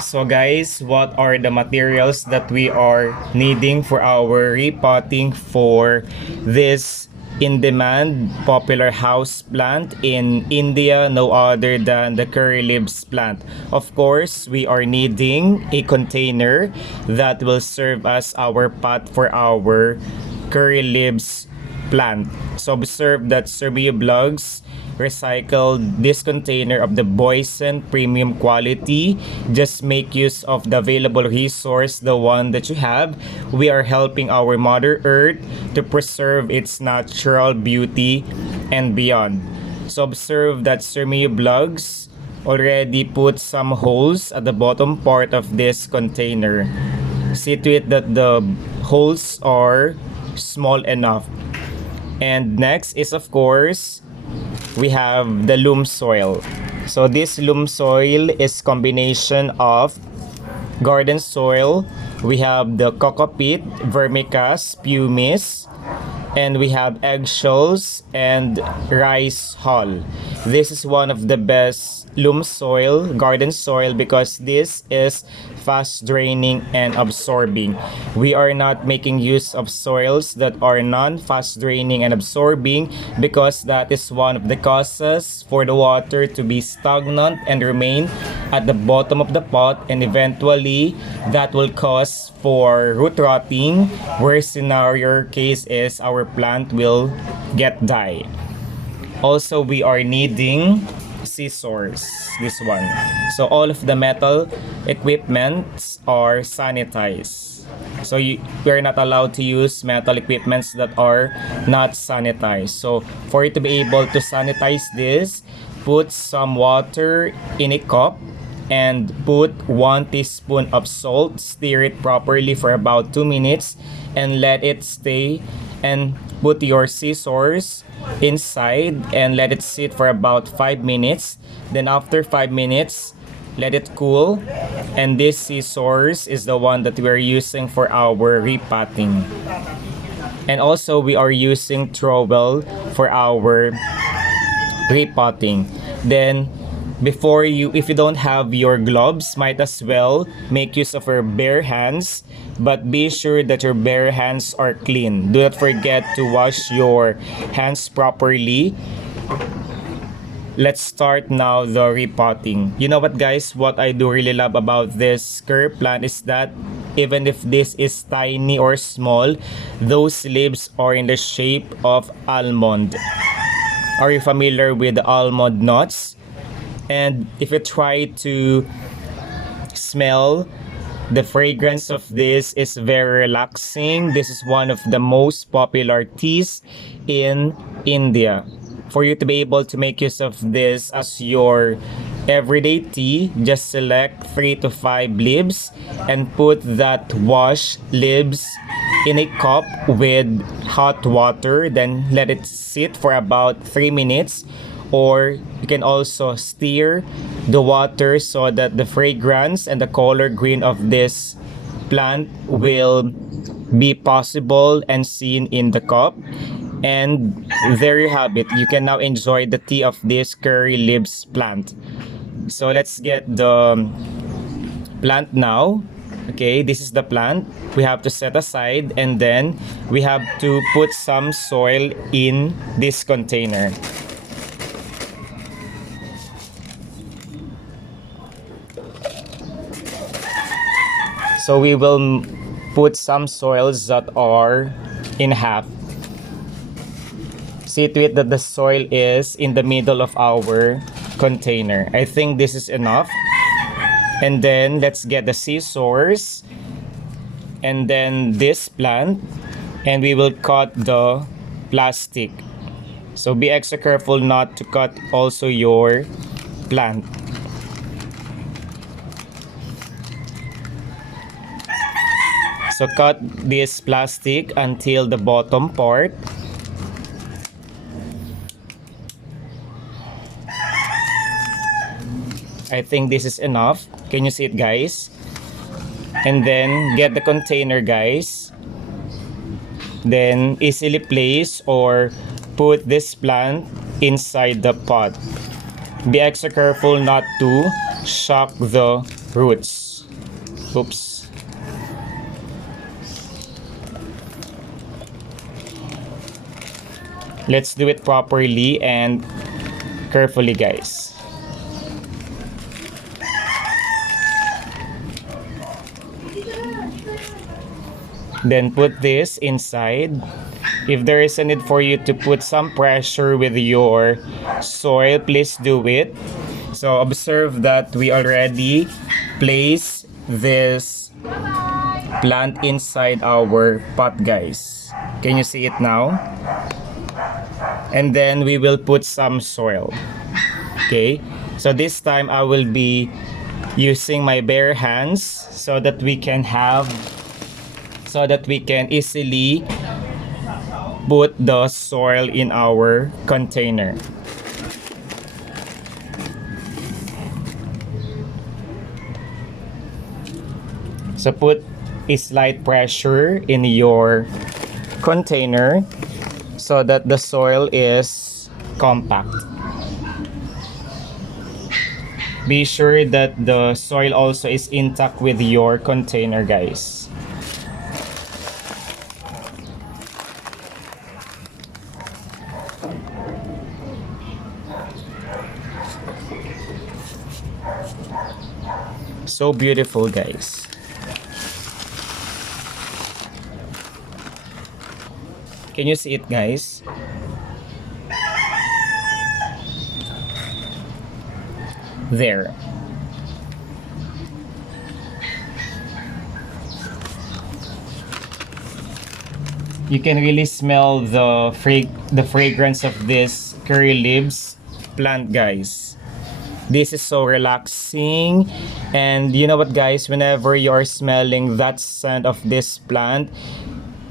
So guys, what are the materials that we are needing for our repotting for this in-demand popular house plant in India, no other than the curry leaves plant? Of course, we are needing a container that will serve as our pot for our curry leaves plant. So observe that Serbia Blogs recycled this container of the Boysen premium quality. Just make use of the available resource, the one that you have. We are helping our Mother Earth to preserve its natural beauty and beyond. So observe that Serbia Blogs already put some holes at the bottom part of this container. See to it that the holes are small enough. And next is, of course, we have the loam soil. So this loam soil is combination of garden soil. We have the cockopit, vermicast, pumice, and we have eggshells and rice hull. This is one of the best loam soil, garden soil, because this is fast draining and absorbing. We are not making use of soils that are non-fast draining and absorbing because that is one of the causes for the water to be stagnant and remain at the bottom of the pot, and eventually that will cause for root rotting. Worst scenario case is our plant will get die. Also, we are needing scissors, this one. So all of the metal equipments are sanitized. So we are not allowed to use metal equipments that are not sanitized. So for you to be able to sanitize this, put some water in a cup and put 1 teaspoon of salt. Stir it properly for about 2 minutes and let it stay, and put your scissors inside and let it sit for about 5 minutes. Then after 5 minutes, let it cool, and this scissors is the one that we are using for our repotting. And also we are using trowel for our repotting. Then before you, if you don't have your gloves, might as well make use of your bare hands, but be sure that your bare hands are clean. Do not forget to wash your hands properly. Let's start now the repotting. You know what guys, what I do really love about this curry plant is that even if this is tiny or small, those leaves are in the shape of almond. Are you familiar with the almond nuts? And if you try to smell, the fragrance of this is very relaxing. This is one of the most popular teas in India. For you to be able to make use of this as your everyday tea, just select 3 to 5 leaves and put that washed leaves in a cup with hot water. Then let it sit for about 3 minutes. Or you can also stir the water so that the fragrance and the color green of this plant will be possible and seen in the cup. And there you have it. You can now enjoy the tea of this curry leaves plant. So let's get the plant now. Okay, this is the plant. We have to set aside, and then we have to put some soil in this container. So we will put some soils that are in half. See to it that the soil is in the middle of our container. I think this is enough. And then let's get the scissors and then this plant, and we will cut the plastic. So be extra careful not to cut also your plant. So cut this plastic until the bottom part. I think this is enough. Can you see it guys? And then get the container guys. Then easily place or put this plant inside the pot. Be extra careful not to shock the roots. Oops. Let's do it properly and carefully, guys. Then put this inside. If there is a need for you to put some pressure with your soil, please do it. So observe that we already place this plant inside our pot, guys. Can you see it now? And then we will put some soil. Okay, so this time I will be using my bare hands so that we can easily put the soil in our container. So put a slight pressure in your container so that the soil is compact. Be sure that the soil also is intact with your container, guys. So beautiful, guys. Can you see it, guys? There. You can really smell the fragrance of this curry leaves plant, guys. This is so relaxing, and you know what, guys, whenever you're smelling that scent of this plant,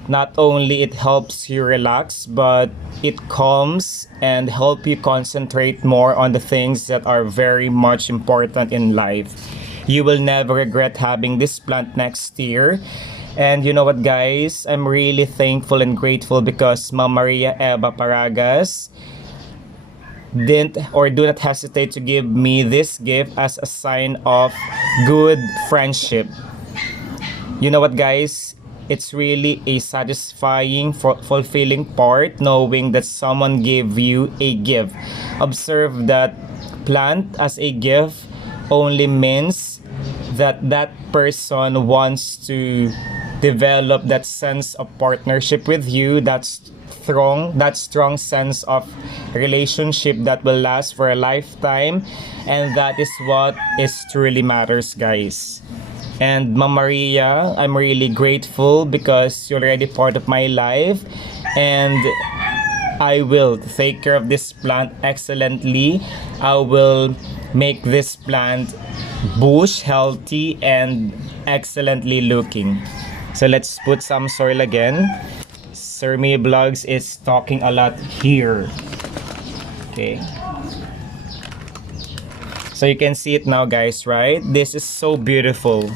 not only it helps you relax, but it calms and help you concentrate more on the things that are very much important in life. You will never regret having this plant next year. And you know what, guys, I'm really thankful and grateful because Ma'am Maria Eva Paragas didn't or do not hesitate to give me this gift as a sign of good friendship. You know what, guys, it's really a satisfying, fulfilling part knowing that someone gave you a gift. Observe that plant as a gift only means that that person wants to develop that sense of partnership with you, that strong sense of relationship that will last for a lifetime, and that is what is truly matters, guys. And Ma'am Maria, I'm really grateful because you're already part of my life, and I will take care of this plant excellently. I will make this plant bush healthy and excellently looking. So let's put some soil again. Sir May Vlogs is talking a lot here. Okay. So you can see it now, guys, right? This is so beautiful.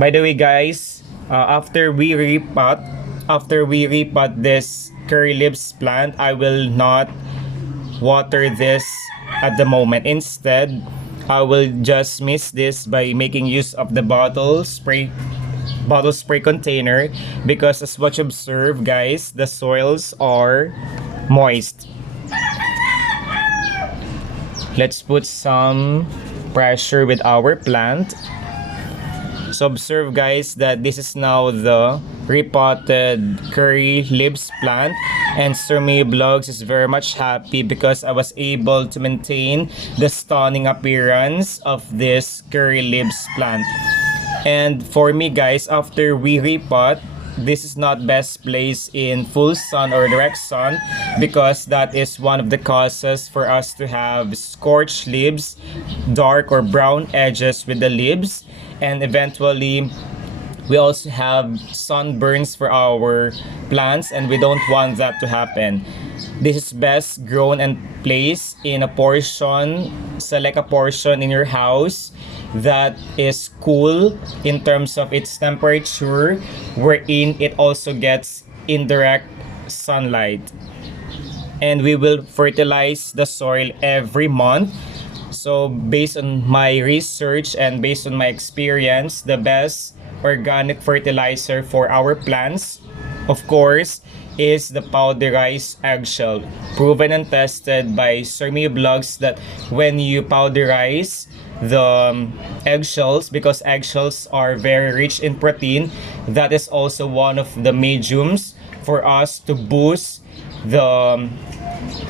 By the way, guys, after we repot this curry leaves plant, I will not water this at the moment. Instead, I will just mix this by making use of the bottle spray container, because as what you observe, guys, the soils are moist. Let's put some pressure with our plant. So observe, guys, that this is now the repotted curry leaves plant, and Sir May Vlogs is very much happy because I was able to maintain the stunning appearance of this curry leaves plant. And for me, guys, after we repot, this is not best placed in full sun or direct sun, because that is one of the causes for us to have scorched leaves, dark or brown edges with the leaves, and eventually we also have sunburns for our plants, and we don't want that to happen. This is best grown and placed in a portion, select a portion in your house that is cool in terms of its temperature, wherein it also gets indirect sunlight. And we will fertilize the soil every month So based on my research and based on my experience, the best organic fertilizer for our plants, of course, is the powderized eggshell. Proven and tested by Sermi blogs that when you powderize the eggshells, because eggshells are very rich in protein, that is also one of the mediums for us to boost the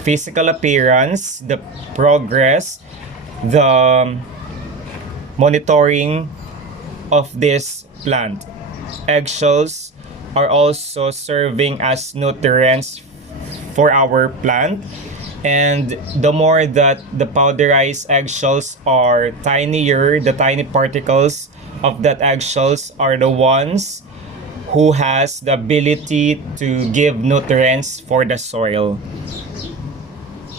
physical appearance, the progress, the monitoring of this plant. Eggshells are also serving as nutrients for our plant. And the more that the powderized eggshells are tinier, the tiny particles of that eggshells are the ones who has the ability to give nutrients for the soil.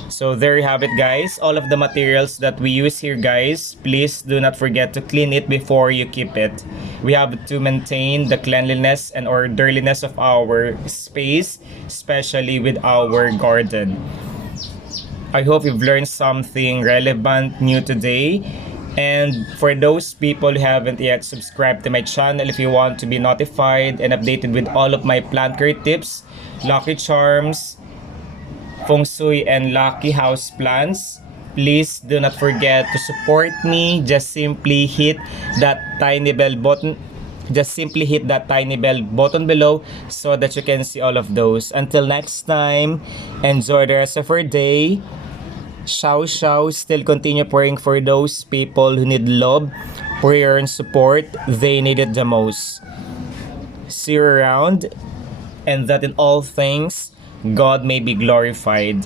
So there you have it, guys. All of the materials that we use here, guys, please do not forget to clean it before you keep it. We have to maintain the cleanliness and orderliness of our space, especially with our garden. I hope you've learned something relevant new today. And for those people who haven't yet subscribed to my channel, if you want to be notified and updated with all of my plant care tips, lucky charms, feng shui, and lucky house plants, please do not forget to support me. Just simply hit that tiny bell button. Just simply hit that tiny bell button below so that you can see all of those. Until next time, enjoy the rest of your day. Xiao Xiao, still continue praying for those people who need love, prayer, and support. They need it the most. See you around, and that in all things, God may be glorified.